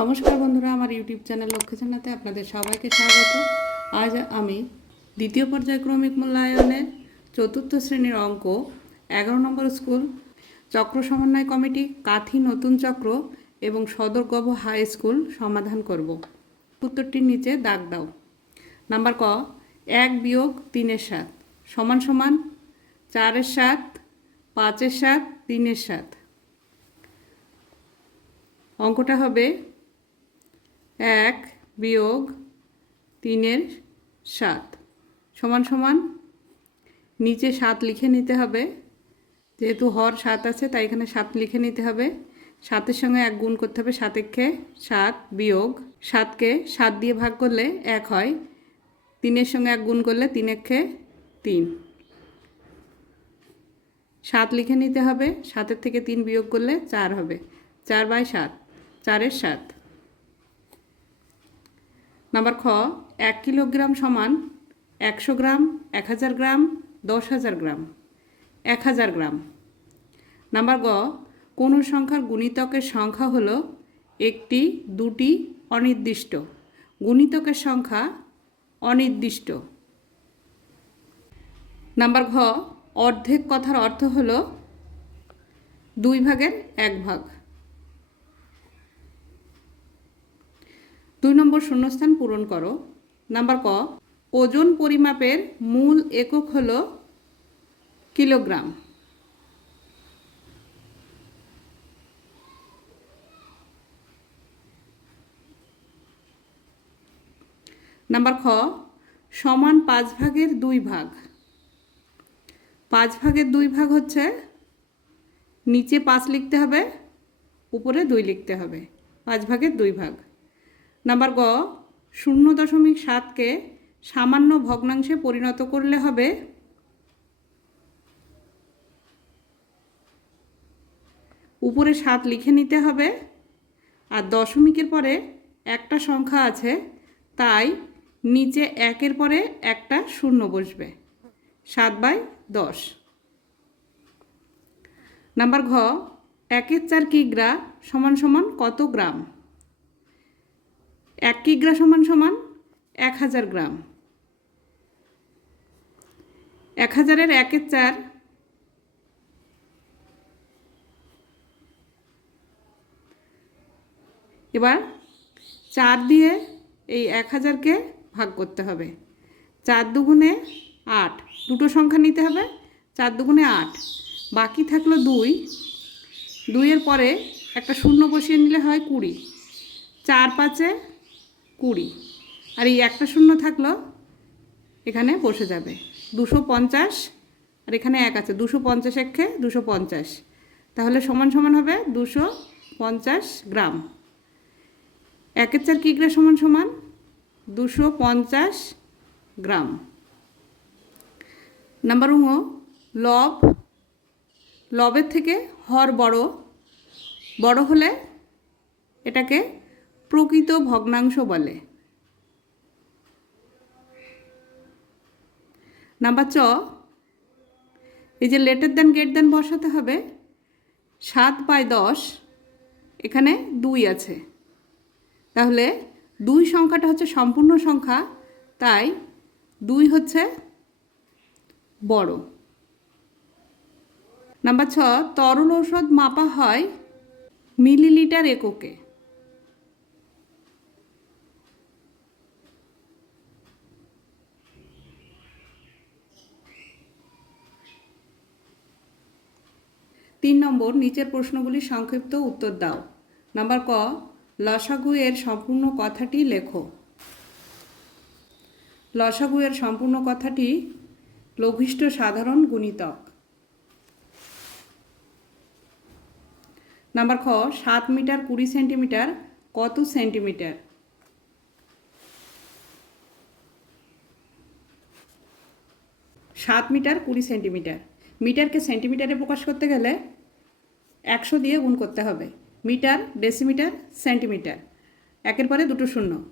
নমস্কার বন্ধুরা, আমার ইউটিউব চ্যানেল লক্ষ্য জানাতে আপনাদের সবাইকে স্বাগত। আজ আমি দ্বিতীয় পর্যায়ক্রমিক মূল্যায়নের চতুর্থ শ্রেণির অঙ্ক, এগারো নম্বর স্কুল, চক্র সমন্বয় কমিটি, কাথি নতুন চক্র এবং সদরগভ হাই স্কুল সমাধান করব। উত্তরটির নিচে দাগ দাও। নাম্বার ক, এক বিয়োগ তিনের সাত, সমান সমান চারের সাত, পাঁচের সাত, তিনের সাত। অঙ্কটা হবে এক বিয়োগ তিনের সাত। সমান সমান নিচে সাত লিখে নিতে হবে। যেহেতু হর সাত আছে, তাই এখানে সাত লিখে নিতে হবে। সাতের সঙ্গে এক গুণ করতে হবে সাতেক্ষে সাত বিয়োগ সাতকে সাত দিয়ে ভাগ করলে এক হয়। তিনের সঙ্গে এক গুণ করলে তিনেক্ষে তিন। সাত লিখে নিতে হবে, সাতের থেকে তিন বিয়োগ করলে চার হবে। চার বাই সাত, চারের সাত। নাম্বার খ, এক কিলোগ্রাম সমান একশো গ্রাম, এক হাজার গ্রাম, দশ হাজার গ্রাম। এক হাজার গ্রাম। নাম্বার গ, কোনো সংখ্যার গুণিতকের সংখ্যা হলো একটি, দুটি, অনির্দিষ্ট। গুণিতকের সংখ্যা অনির্দিষ্ট। নাম্বার ঘ, অর্ধেক কথার অর্থ হল দুই ভাগের এক ভাগ। দুই নম্বর শূন্যস্থান পূরণ করো। নাম্বার ক, ওজন পরিমাপের মূল একক হল কিলোগ্রাম। নাম্বার খ, সমান পাঁচ ভাগের দুই ভাগ। পাঁচ ভাগের দুই ভাগ হচ্ছে নিচে পাঁচ লিখতে হবে, উপরে দুই লিখতে হবে। পাঁচ ভাগের দুই ভাগ। নাম্বার গ, শূন্য দশমিক সাতকে সামান্য ভগ্নাংশে পরিণত করলে হবে? উপরে সাত লিখে নিতে হবে। আর দশমিকের পরে একটা সংখ্যা আছে, তাই নিচে একের পরে একটা শূন্য বসবে। সাত বাই দশ। নাম্বার ঘ, একের চার কিগ্রা সমান সমান কত গ্রাম? এক কিগ্রা সমান সমান? এক হাজার গ্রাম। এক হাজারের একের চার। এবার চার দিয়ে এই এক হাজারকে ভাগ করতে হবে। চার দুগুণে আট, দুটো সংখ্যা নিতে হবে। চার দুগুণে আট, বাকি থাকল দুই। দুইয়ের পরে একটা শূন্য বসিয়ে নিলে হয় কুড়ি। চার পাঁচে কুড়ি। আর এই একটা শূন্য থাকল, এখানে বসে যাবে। দুশো পঞ্চাশ, আর এখানে এক আছে। দুশো পঞ্চাশ একে দুশো পঞ্চাশ। তাহলে সমান সমান হবে দুশো পঞ্চাশ গ্রাম। একের চার কিগ্রা সমান সমান? দুশো পঞ্চাশ গ্রাম। নাম্বার উঙ লব। লবের থেকে হর বড়। বড় হলে এটাকে প্রকৃত ভগ্নাংশ বলে। নাম্বার চ এই যে লেটার দেন গেট দেন বসাতে হবে। সাত বাই দশ, এখানে দুই আছে। তাহলে দুই সংখ্যাটা হচ্ছে সম্পূর্ণ সংখ্যা, তাই দুই হচ্ছে বড়। নাম্বার ছ, তরল ঔষধ মাপা হয় মিলিলিটার এককে। তিন নম্বর, নিচের প্রশ্নগুলি সংক্ষিপ্ত উত্তর দাও। নাম্বার ক লসাগু এর সম্পূর্ণ কথাটি লেখো। লসাগু এর সম্পূর্ণ কথাটি লঘিষ্ঠ সাধারণ গুণিতক। নাম্বার খ, সাত মিটার কুড়ি সেন্টিমিটার কত সেন্টিমিটার? সাত মিটার কুড়ি সেন্টিমিটার। মিটারকে সেন্টিমিটারে প্রকাশ করতে গেলে একশো দিয়ে গুণ করতে হবে। Metre, decimetre, centimetre. একের পরে দুটো শূন্য।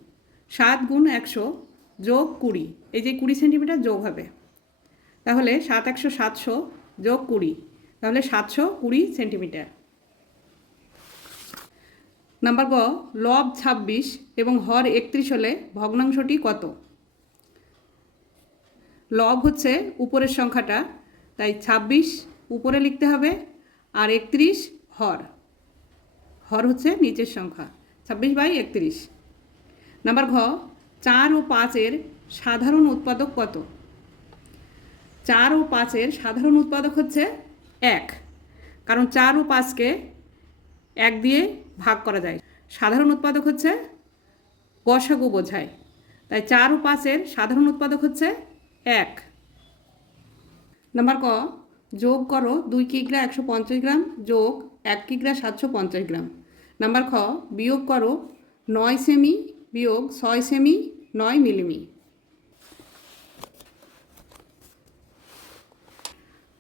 সাত গুণ একশো যোগ কুড়ি। এই যে কুড়ি সেন্টিমিটার যোগ হবে। তাহলে সাত একশো সাতশো যোগ কুড়ি। তাহলে সাতশো কুড়ি সেন্টিমিটার। নাম্বার গ, লব ছাব্বিশ এবং হর একত্রিশ হলে ভগ্নাংশটি কত? লব হচ্ছে উপরের সংখ্যাটা, তাই ছাব্বিশ উপরে লিখতে হবে আর একত্রিশ হর। হর হচ্ছে নিচের সংখ্যা, ছাব্বিশ বাই একত্রিশ। নাম্বার ঘ, চার ও পাঁচের সাধারণ উৎপাদক কত? চার ও পাঁচের সাধারণ উৎপাদক হচ্ছে এক, কারণ চার ও পাঁচকে এক দিয়ে ভাগ করা যায়। সাধারণ উৎপাদক হচ্ছে গসাগু বোঝায়, তাই চার ও পাঁচের সাধারণ উৎপাদক হচ্ছে এক। নাম্বার ক যোগ করো দুই কিগ্রা একশো পঞ্চাশ গ্রাম, যোগ এক কিগ্রা সাতশো পঞ্চাশ গ্রাম। নাম্বার খ, বিয়োগ করো নয় সেমি, বিয়োগ ছয় সেমি, নয় মিলিমি।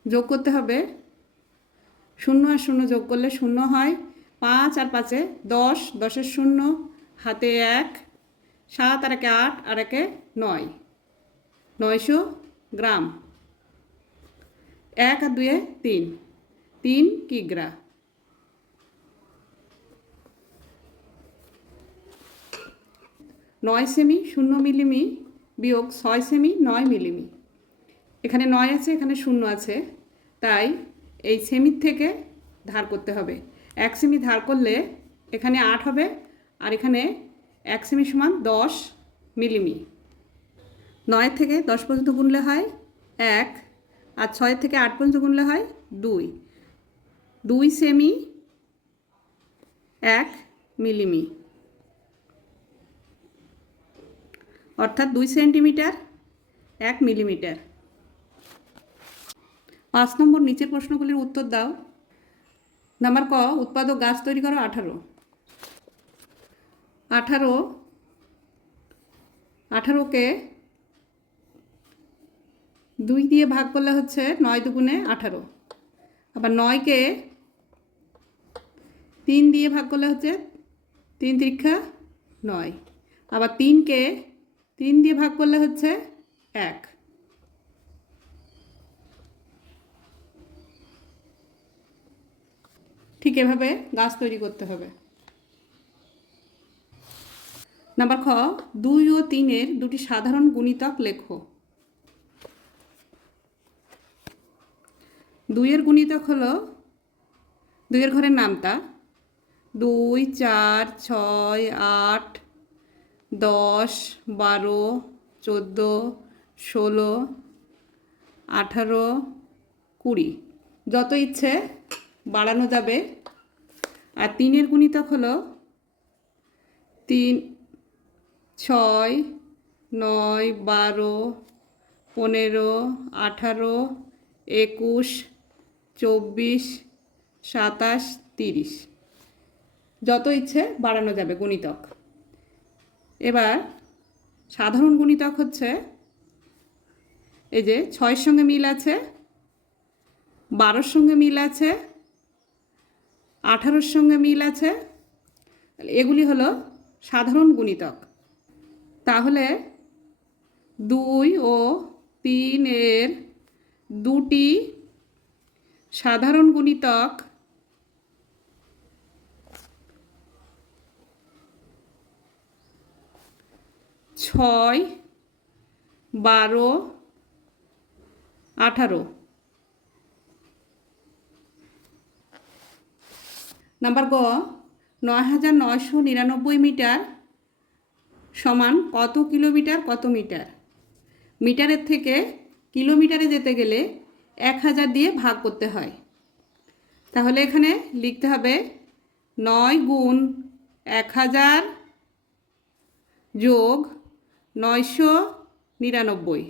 যোগ করতে হবে। শূন্য আর শূন্য যোগ করলে শূন্য হয়। পাঁচ আর পাঁচে দশ, দশের শূন্য, হাতে এক, সাত আর একে আট, আর একে নয়। নয়শো গ্রাম। এক আর দুয়ে তিন। তিন কিগ্রা নয় সেমি শূন্য মিলিমি বিয়োগ ছয় সেমি নয় মিলিমি। এখানে নয় আছে, এখানে শূন্য আছে। তাই এই সেমির থেকে ধার করতে হবে। এক সেমি ধার করলে এখানে আট হবে আর এখানে এক সেমি সমান দশ মিলিমি। নয় থেকে দশ পর্যন্ত গুনলে হয় এক আর ছয় থেকে আট পর্যন্ত গুনলে হয় দুই। দুই সেমি এক মিলিমি। অর্থাৎ দুই সেন্টিমিটার, এক মিলিমিটার। পাঁচ নম্বর নিচের প্রশ্নগুলির উত্তর দাও। নাম্বার ক, উৎপাদক গাছ তৈরি করো আঠারো। আঠারো, আঠারোকে দুই দিয়ে ভাগ করলে হচ্ছে নয় দুগুণে আঠারো। আবার নয়কে তিন দিয়ে ভাগ করলে হচ্ছে তিন ত্রিক্ষা নয়। আবার তিনকে তিন দিয়ে ভাগ করলে হচ্ছে এক। ঠিক এভাবে গাছ তৈরি করতে হবে। নাম্বার খ, দুই ও তিনের দুটি সাধারণ গুণিতক লেখো। দুইয়ের গুণিতক হলো, দুইয়ের ঘরের নামতা, দুই, চার, ছয়, আট, দশ, বারো, চোদ্দ, ষোলো, আঠারো, কুড়ি। যত ইচ্ছে বাড়ানো যাবে। আর তিনের গুণিতক হলো, তিন, ছয়, নয়, বারো, পনেরো, আঠারো, একুশ চব্বিশ, সাতাশ, তিরিশ। যত ইচ্ছে বাড়ানো যাবে গুণিতক। এবার সাধারণ গুণিতক হচ্ছে এই যে ছয়ের সঙ্গে মিল আছে, বারোর সঙ্গে মিল আছে, আঠারোর সঙ্গে মিল আছে। এগুলি হলো সাধারণ গুণিতক। তাহলে দুই ও তিন এর দুটি সাধারণ গুণিতক ছয় বারো আঠারো। নাম্বার গ, নয় হাজার নয়শো নিরানব্বই মিটার সমান কত কিলোমিটার, কত মিটার? মিটারের থেকে কিলোমিটারে যেতে গেলে এক হাজার দিয়ে ভাগ করতে হয়। তাহলে এখানে লিখতে হবে নয় গুণ এক হাজার যোগ নয়শো নিরানব্বই।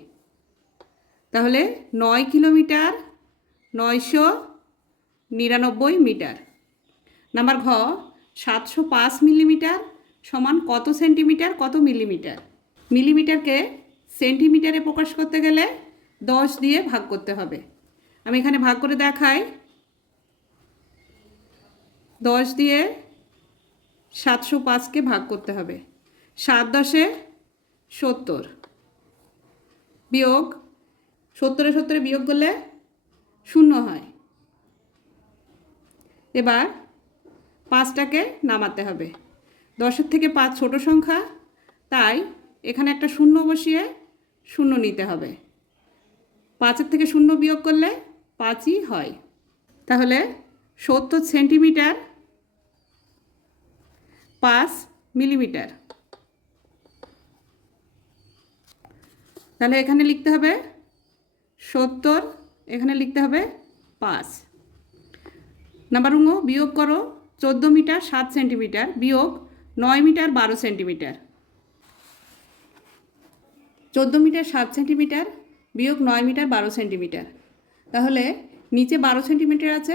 তাহলে নয় কিলোমিটার নয়শো নিরানব্বই মিটার। নাম্বার ঘ, সাতশো পাঁচ মিলিমিটার সমান কত সেন্টিমিটার, কত মিলিমিটার? মিলিমিটারকে সেন্টিমিটারে প্রকাশ করতে গেলে দশ দিয়ে ভাগ করতে হবে। আমি এখানে ভাগ করে দেখাই। দশ দিয়ে সাতশো পাঁচকে ভাগ করতে হবে। সাত দশে সত্তর বিয়োগ, সত্তরে সত্তরে বিয়োগ করলে শূন্য হয়। এবার পাঁচটাকে নামাতে হবে। দশের থেকে পাঁচ ছোট সংখ্যা, তাই এখানে একটা শূন্য বসিয়ে শূন্য নিতে হবে। পাঁচের থেকে শূন্য বিয়োগ করলে পাঁচই হয়। তাহলে সত্তর সেন্টিমিটার পাঁচ মিলিমিটার। তাহলে এখানে লিখতে হবে সত্তর, এখানে লিখতে হবে পাঁচ। নাম্বার উঙো বিয়োগ করো চোদ্দ মিটার সাত সেন্টিমিটার, বিয়োগ নয় মিটার বারো সেন্টিমিটার। চোদ্দ মিটার সাত সেন্টিমিটার, বিয়োগ নয় মিটার বারো সেন্টিমিটার। তাহলে নিচে বারো সেন্টিমিটার আছে,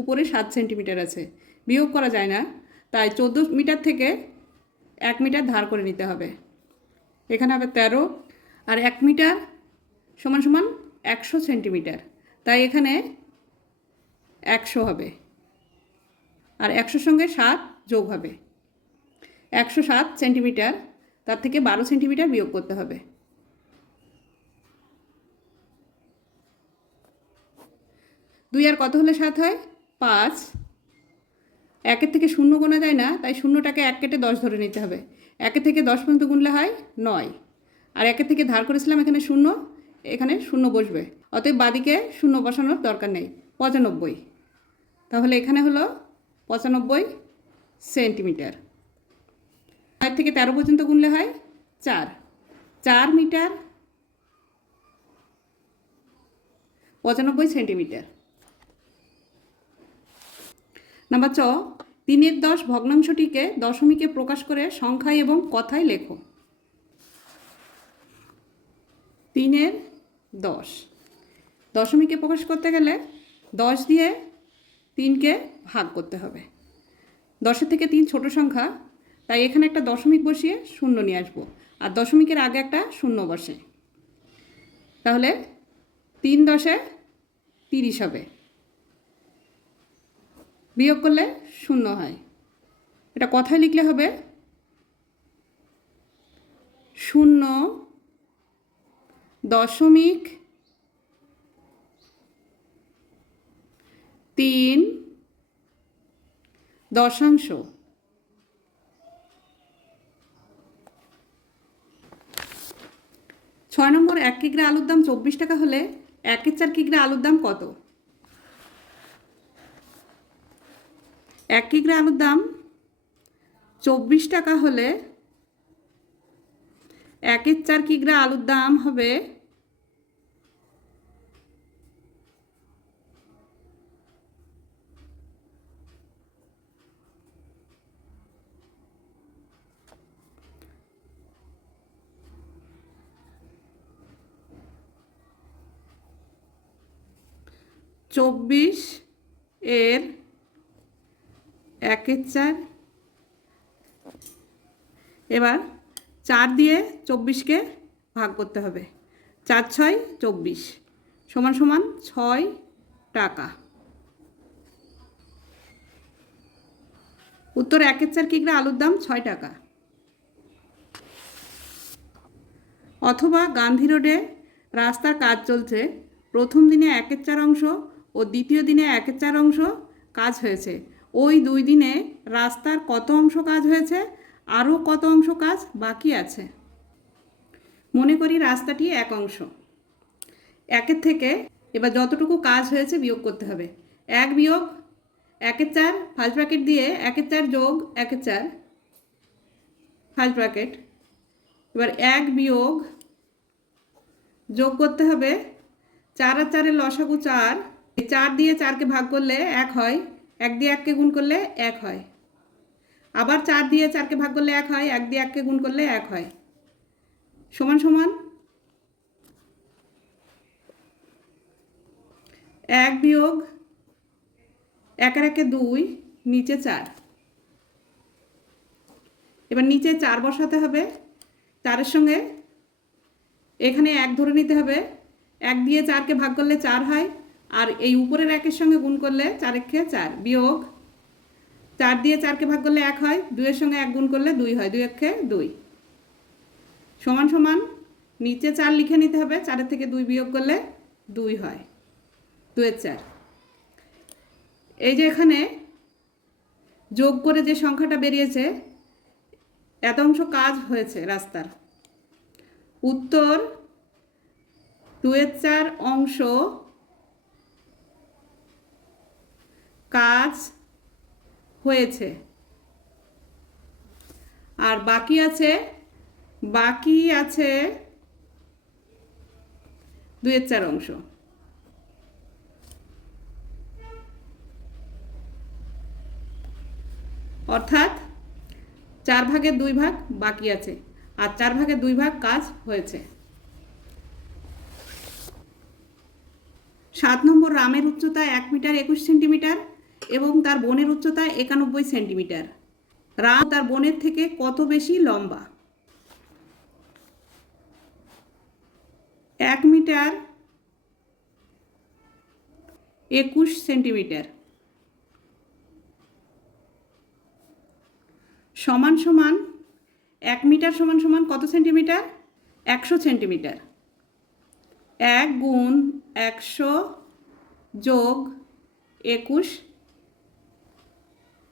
উপরে সাত সেন্টিমিটার আছে। বিয়োগ করা যায় না। তাই চোদ্দ মিটার থেকে এক মিটার ধার করে নিতে হবে। এখানে হবে তেরো আর এক মিটার সমান সমান একশো সেন্টিমিটার। তাই এখানে একশো হবে আর একশোর সঙ্গে সাত যোগ হবে। একশো সাত সেন্টিমিটার, তার থেকে বারো সেন্টিমিটার বিয়োগ করতে হবে। দুই আর কত হলে সাত হয়? পাঁচ। একের থেকে শূন্য গোনা যায় না, তাই শূন্যটাকে এক কেটে দশ ধরে নিতে হবে। একের থেকে দশ পর্যন্ত গুনলে হয় নয়। আর একের থেকে ধার করেছিলাম এখানে শূন্য এখানে শূন্য বসবে। অতএব বাদিকে শূন্য বসানোর দরকার নেই, পঁচানব্বই। তাহলে এখানে হলো পঁচানব্বই সেন্টিমিটার। ছয় থেকে তেরো পর্যন্ত গুনলে হয় চার। চার মিটার পঁচানব্বই সেন্টিমিটার। নাম্বার চ তিনের দশ ভগ্নাংশটিকে দশমিকে প্রকাশ করে সংখ্যায় এবং কথায় লেখো। তিনের দশ। দশমিকে প্রকাশ করতে গেলে দশ দিয়ে তিনকে ভাগ করতে হবে। দশের থেকে তিন ছোট সংখ্যা, তাই এখানে একটা দশমিক বসিয়ে শূন্য নিয়ে আসব। আর দশমিকের আগে একটা শূন্য বসে। তাহলে তিন দশে তিরিশ হবে। বিয়োগ করলে শূন্য হয়। এটা কথায় লিখলে হবে শূন্য দশমিক তিন দশাংশ। ছয় নম্বর, এক কিগ্রা আলুর দাম চব্বিশ টাকা হলে একের চার কিগ্রা আলুর দাম কত? এক কিগ্রা আলুর দাম চব্বিশ টাকা হলে একের চার কিগ্রা আলুর দাম হবে চব্বিশ এর একের চার। এবার চার দিয়ে চব্বিশকে ভাগ করতে হবে। চার ছয় চব্বিশ সমান সমান ছয় টাকা। উত্তর একের চার কিগ্রা আলুর দাম ছয় টাকা। অথবা গান্ধী রোডে রাস্তার কাজ চলছে। প্রথম দিনে একের চার অংশ ও দ্বিতীয় দিনে একের চার অংশ কাজ হয়েছে। ওই দুই দিনে রাস্তার কত অংশ কাজ হয়েছে? আরও কত অংশ কাজ বাকি আছে? মনে করি রাস্তাটি এক অংশ। একের থেকে এবার যতটুকু কাজ হয়েছে বিয়োগ করতে হবে। এক বিয়োগ, একের চার, ফার্স্ট ব্র্যাকেট দিয়ে একের চার যোগ, একের চার, ফার্স্ট ব্র্যাকেট। এবার এক বিয়োগ যোগ করতে হবে। চার আর চারের লসাগু চার। চার দিয়ে চারকে ভাগ করলে এক হয়। এক দিয়ে এককে গুণ করলে এক হয়। আবার চার দিয়ে চারকে ভাগ করলে এক হয়, এক দিয়ে এককে গুণ করলে এক হয়। সমান সমান এক বিয়োগ এক একের একে দুই, নিচে চার। এবার নিচে চার বসাতে হবে, চারের সঙ্গে এখানে এক ধরে নিতে হবে। এক দিয়ে চারকে ভাগ করলে চার হয় আর এই উপরের একের সঙ্গে গুণ করলে চার একে চার। বিয়োগ চার দিয়ে চারকে ভাগ করলে এক হয়, দুইয়ের সঙ্গে এক গুণ করলে দুই হয় দুই একে দুই। সমান সমান নিচে চার লিখে নিতে হবে, চারের থেকে দুই বিয়োগ করলে দুই হয় দুয়ের চার। এই যে এখানে যোগ করে যে সংখ্যাটা বেরিয়েছে, এত অংশ কাজ হয়েছে রাস্তার। উত্তর দুয়ের চার অংশ কাজ হয়েছে। আর বাকি আছে বাকি আছে দুয়ের চার অংশ। অর্থাৎ চার ভাগের দুই ভাগ বাকি আছে, আর চার ভাগের দুই ভাগ কাজ হয়েছে। সাত নম্বর রামের উচ্চতা এক মিটার একুশ সেন্টিমিটার এবং তার বোনের উচ্চতা একানব্বই সেন্টিমিটার। রাম তার বোনের থেকে কত বেশি লম্বা? এক মিটার একুশ সেন্টিমিটার। সমান সমান এক মিটার সমান সমান কত সেন্টিমিটার? একশো সেন্টিমিটার। এক গুণ একশো যোগ একুশ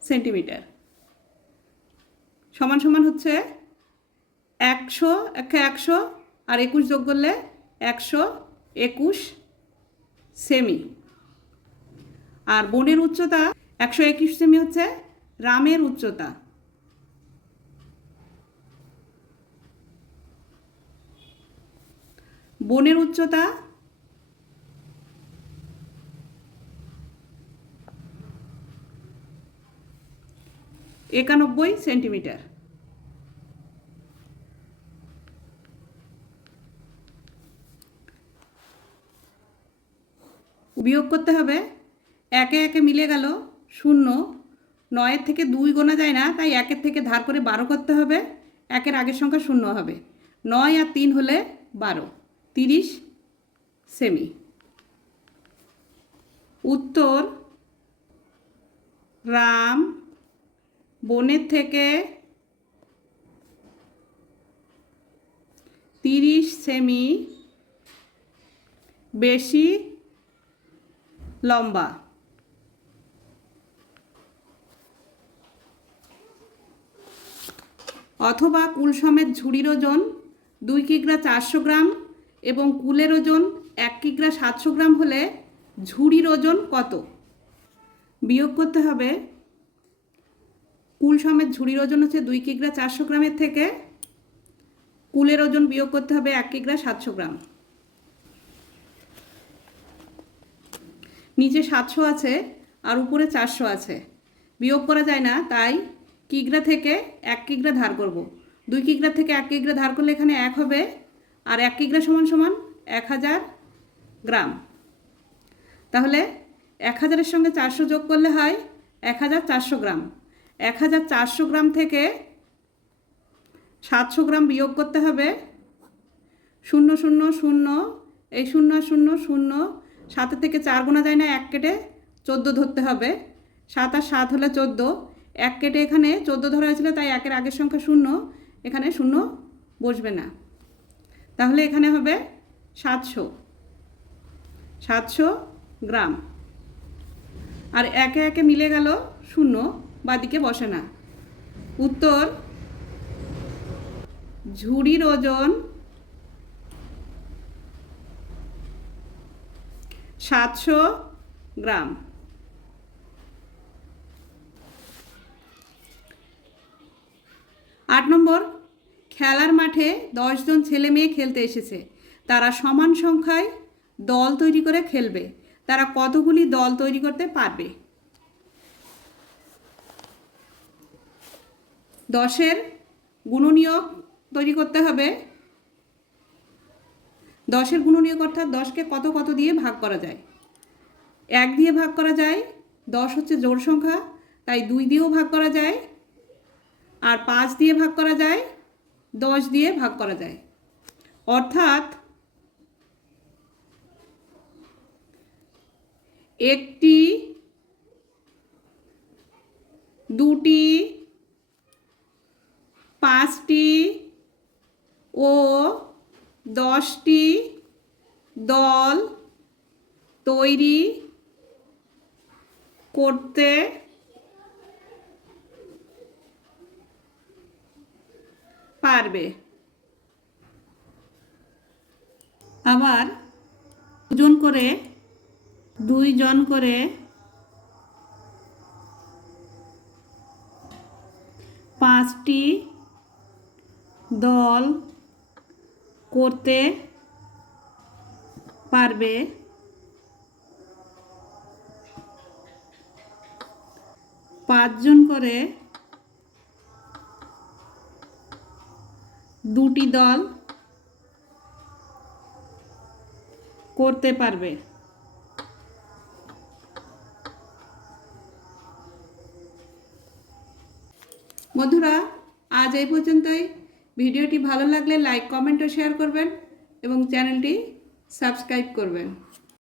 সেন্টিমিটার। সমান সমান হচ্ছে একশো, একে একশো আর একুশ যোগ করলে একশো একুশ সেমি। আর বোনের উচ্চতা একশো একুশ সেমি হচ্ছে রামের উচ্চতা। বোনের উচ্চতা একানব্বই সেন্টিমিটার। বিয়োগ করতে হবে। একে একে মিলে গেল শূন্য। নয়ের থেকে দুই গোনা যায় না, তাই একের থেকে ধার করে বারো করতে হবে। একের আগের সংখ্যা শূন্য হবে। নয় আর তিন হলে বারো। তিরিশ সেমি। উত্তর রাম বনের থেকে তিরিশ সেমি বেশি লম্বা। অথবা কুল সমেত ঝুড়ির ওজন দুই কিগ্রা চারশো গ্রাম এবং কুলের ওজন এক কিগ্রা সাতশো গ্রাম হলে ঝুড়ির ওজন কত? বিয়োগ করতে হবে কুল সমেত ঝুড়ির ওজন হচ্ছে দুই কিগ্রা চারশো গ্রামের থেকে কুলের ওজন বিয়োগ করতে হবে এক কিগ্রা সাতশো গ্রাম। নিচে সাতশো আছে আর উপরে চারশো আছে। বিয়োগ করা যায় না, তাই কিগ্রা থেকে এক কিগ্রা ধার করব। দুই কিগ্রা থেকে এক কিগ্রা ধার করলে এখানে এক হবে আর এক কিগ্রা সমান সমান এক হাজার গ্রাম। তাহলে এক হাজারের সঙ্গে চারশো যোগ করলে হয় এক হাজার চারশো গ্রাম। এক হাজার চারশো গ্রাম থেকে সাতশো গ্রাম বিয়োগ করতে হবে। শূন্য শূন্য শূন্য, এই শূন্য শূন্য শূন্য, সাতের থেকে চার গোনা যায় না, এক কেটে চোদ্দ ধরতে হবে। সাত আর সাত হলে চোদ্দ, এক কেটে এখানে চোদ্দ ধরা হয়েছিল, তাই একের আগের সংখ্যা শূন্য, এখানে শূন্য বসবে না। তাহলে এখানে হবে সাতশো সাতশো গ্রাম। আর একে একে মিলে গেল শূন্য বাদিকে বসে না। উত্তর, ঝুড়ির ওজন সাতশো গ্রাম। আট নম্বর, খেলার মাঠে দশজন ছেলে মেয়ে খেলতে এসেছে। তারা সমান সংখ্যায় দল তৈরি করে খেলবে। তারা কতগুলি দল তৈরি করতে পারবে? দশের গুণনীয়ক তৈরি করতে হবে। দশের গুণনীয়ক অর্থাৎ দশকে কত কত দিয়ে ভাগ করা যায়? এক দিয়ে ভাগ করা যায়, দশ হচ্ছে জোর সংখ্যা, তাই দুই দিয়েও ভাগ করা যায়, আর পাঁচ দিয়ে ভাগ করা যায়, দশ দিয়ে ভাগ করা যায়। অর্থাৎ একটি, দুটি পাঁচটি ও দশটি দল তৈরি করতে পারবে। আবার দুজন করে দুইজন করে পাঁচটি দল করতে পারবে। পাঁচজন করে দুটি দল করতে পারবে। বন্ধুরা আজ এই পর্যন্তই। ভিডিওটি ভালো লাগলে লাইক কমেন্ট ও শেয়ার করবেন এবং চ্যানেলটি সাবস্ক্রাইব করবেন।